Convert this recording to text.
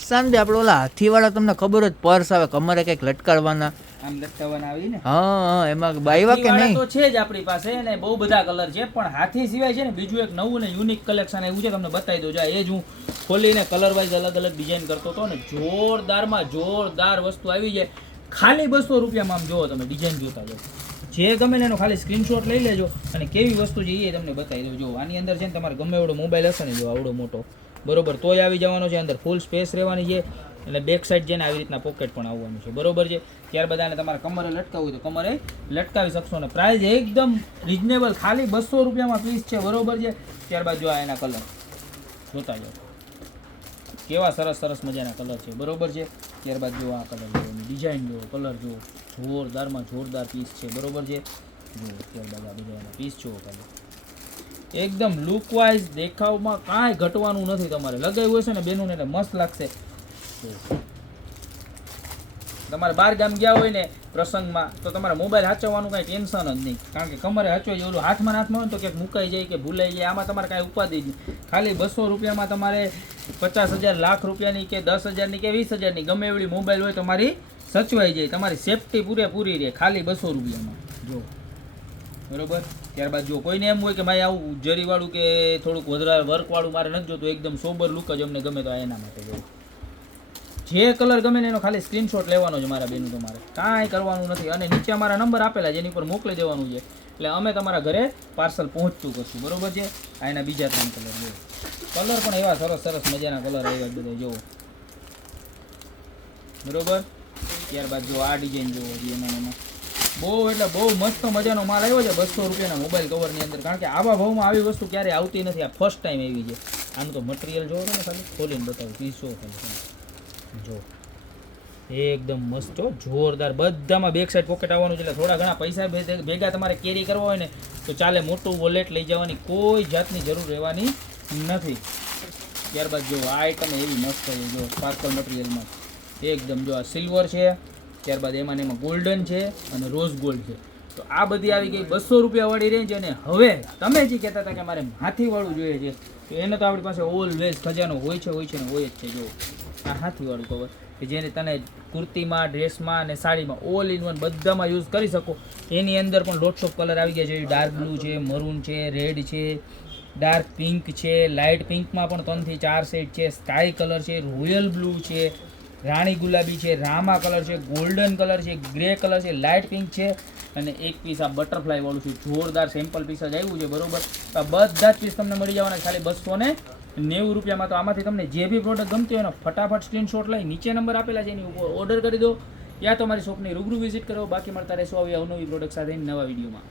શાંતિ આપણે ઓલા હાથીવાળા તમને ખબર જ પર્સ આવે કમરે કંઈક લટકાડવાના આમ લટકાવવાના આવી ને હા એમાં બાયવા કે નહીં તો છે જ આપણી પાસે અને બહુ બધા કલર છે પણ હાથી સિવાય છે ને બીજું એક નવું ને યુનિક કલેક્શન આવ્યું છે તમને બતાવી દઉં એ જ હું ખોલીને કલર વાઇઝ અલગ અલગ ડિઝાઇન કરતો હતો ને જોરદારમાં જોરદાર વસ્તુ આવી જાય ખાલી 200 રૂપિયામાં આમ જોવો તમે ડિઝાઇન જોતા જાઓ જે ગમે ને એનો ખાલી સ્ક્રીનશોટ લઈ લેજો અને કેવી વસ્તુ છે એ તમને બતાવી દઉં જો આની અંદર છે ને તમારે ગમે એવડો મોબાઈલ હશે ને જો આવડો મોટો બરોબર તોય આવી જવાનો છે અંદર ફૂલ સ્પેસ રહેવાની છે એટલે બેક સાઈડ છે ને આવી રીતના પોકેટ પણ આવવાનું છે બરોબર છે ત્યારબાદ આને તમારે કમરે લટકાવવું હોય તો કમરે લટકાવી શકશો ને પ્રાઇસ એકદમ રિઝનેબલ ખાલી 200 રૂપિયામાં પીસ છે બરોબર છે ત્યારબાદ જો આ એના કલર જોતા જાઓ કેવા સરસ સરસ મજાના કલર છે બરોબર છે ત્યારબાદ જો આ કલર જો ડિઝાઇન જો કલર જો જોરદારમાં જોરદાર પીસ છે બરોબર છે જો ત્યારબાદ આ બીજા પીસ જો કલર એકદમ લુક વાઇઝ દેખાવમાં કાંઈ ઘટવાનું નથી તમારે લગાવ્યું હશે ને બેનું ને મસ્ત લાગશે તમારે બહાર ગામ ગયા હોય ને પ્રસંગમાં તો તમારે મોબાઈલ હાચવવાનું કાંઈ ટેન્શન જ નહીં કારણ કે કમરે હાચવાઈ જાય ઓલું હાથમાં હોય તો ક્યાંક મુકાઈ જાય કે ભૂલાઈ જાય આમાં તમારે કાંઈ ઉપાધિ જ નહીં ખાલી 200 રૂપિયામાં તમારે 50,000 લાખ રૂપિયાની કે 10,000ની કે 20,000ની ગમે એવડી મોબાઈલ હોય તમારી સચવાઈ જાય તમારી સેફટી પૂરેપૂરી રહે ખાલી 200 રૂપિયામાં જો બરોબર ત્યારબાદ જો કોઈને એમ હોય કે ભાઈ આવું જરીવાળું કે થોડુંક વધારે વર્કવાળું મારે નથી જોતું એકદમ સોબર લુક જ અમને ગમે તો એના માટે જો જે કલર ગમે ને એનો ખાલી સ્ક્રીનશોટ લેવાનો છે મારા બેનું તમારે કાંઈ કરવાનું નથી અને નીચે અમારા નંબર આપેલા જેની પર મોકલી દેવાનું છે એટલે અમે તમારા ઘરે પાર્સલ પહોંચતું કરશું બરોબર છે આ એના બીજા 3 કલર જો કલર પણ એવા સરસ સરસ મજાના કલર આવ્યા બધા જો બરોબર ત્યારબાદ જો આ ડિઝાઇન જોવો એમાં બહુ એટલે બહુ મસ્ત મજાનો માલ આવ્યો છે 200 રૂપિયાના મોબાઈલ કવરની અંદર કારણ કે આવા ભાવમાં આવી વસ્તુ ક્યારે આવતી નથી આ ફર્સ્ટ ટાઈમ આવી છે આનું તો મટીરિયલ જોવો ને ખાલી ખોલીને બતાવું પીસ જો ખાલી જો એકદમ મસ્ત જોરદાર બધામાં બેક સાઈડ પોકેટ આવવાનું છે એટલે થોડા ઘણા પૈસા ભેગા તમારે કેરી કરવા હોય ને તો ચાલે મોટું વોલેટ લઈ જવાની કોઈ જાતની જરૂર રહેવાની નથી ત્યારબાદ જો આ આઈટમ એવી મસ્ત છે જો સ્પાર્કલ મટીરિયલમાં એકદમ જો આ સિલ્વર છે ત્યારબાદ એમાં ગોલ્ડન છે અને રોઝ ગોલ્ડ છે તો આ બધી આવી ગઈ 200 રૂપિયા વાળી રેન્જ અને હવે તમે જે કહેતા હતા કે મારે હાથીવાળું જોઈએ છે તો એને તો આપણી પાસે ઓલવેઝ ખજાનો હોય છે ને હોય જ છે જો આ હાથીવાળું કવર કે જેને તને કુર્તીમાં ડ્રેસમાં અને સાડીમાં ઓલ ઇન વન બધામાં યુઝ કરી શકો એની અંદર પણ લોટ્સ ઓફ કલર આવી ગયા છે ડાર્ક બ્લુ છે મરૂન છે રેડ છે ડાર્ક પિંક છે લાઇટ પિંકમાં પણ 3 થી 4 શેડ છે સ્કાય કલર છે રોયલ બ્લુ છે રાણી ગુલાબી છે રામા કલર છે ગોલ્ડન કલર છે ગ્રે કલર છે લાઇટ પિંક છે અને એક પીસ આ બટરફ્લાય વાળું છે જોરદાર સેમ્પલ પીસ જ આવ્યું છે બરોબર આ બધા જ પીસ તમને મળી જવાના ખાલી 290 રૂપિયામાં તો આમાંથી તમને જે બી પ્રોડક્ટ ગમતી હોય એનો ફટાફટ સ્ક્રીનશોટ લઈ નીચે નંબર આપેલા છે એની ઉપર ઓર્ડર કરી દો યા તો મારી શોપની રૂબરૂ વિઝિટ કરો બાકી મળતા રહેશો આવી અવનવી પ્રોડક્ટ સાથે નવા વિડીયોમાં